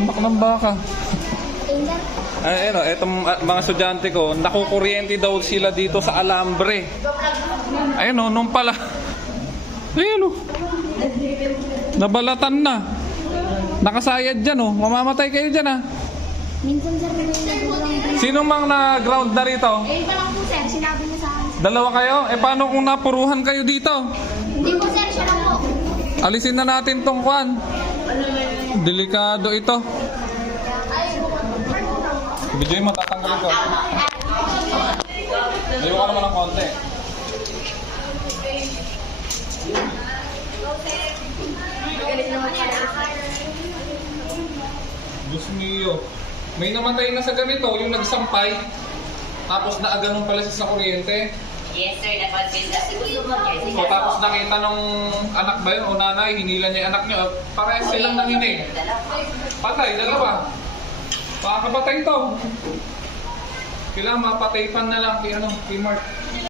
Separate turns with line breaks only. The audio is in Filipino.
Imbak ng baka. Ay, ano, etong ah, mga estudyante ko, nakukuryente daw sila dito sa Alambre. Ayun o, nung pala. Ayun o. Nabalatan na. Nakasayad dyan o. Mamamatay kayo dyan ah.
Minsan sir.
Sino mang na-ground na rito?
Eh, pa lang po sir, sinabi niya sa akin.
Dalawa kayo? Eh paano kung napuruhan kayo dito?
Hindi po sir, siya lang po.
Alisin na natin tong kwan. Delikado ito. Bigay mo, tatanggalin ko. Layo ka naman ng konti. Diyos mio. May namatay na sa ganito, yung nagsampay. Tapos naaganon pala siya sa kuryente.
Yes, sir. Napansin na. Siguro mo, Jersey.
So tapos nakita nung anak ba yun o nanay, hinila niya yung anak niya. Parehas silang nanginig. Patay, dalawa. Makakapatay to. Kailangan mapatay pan na lang kay, ano, kay Mark.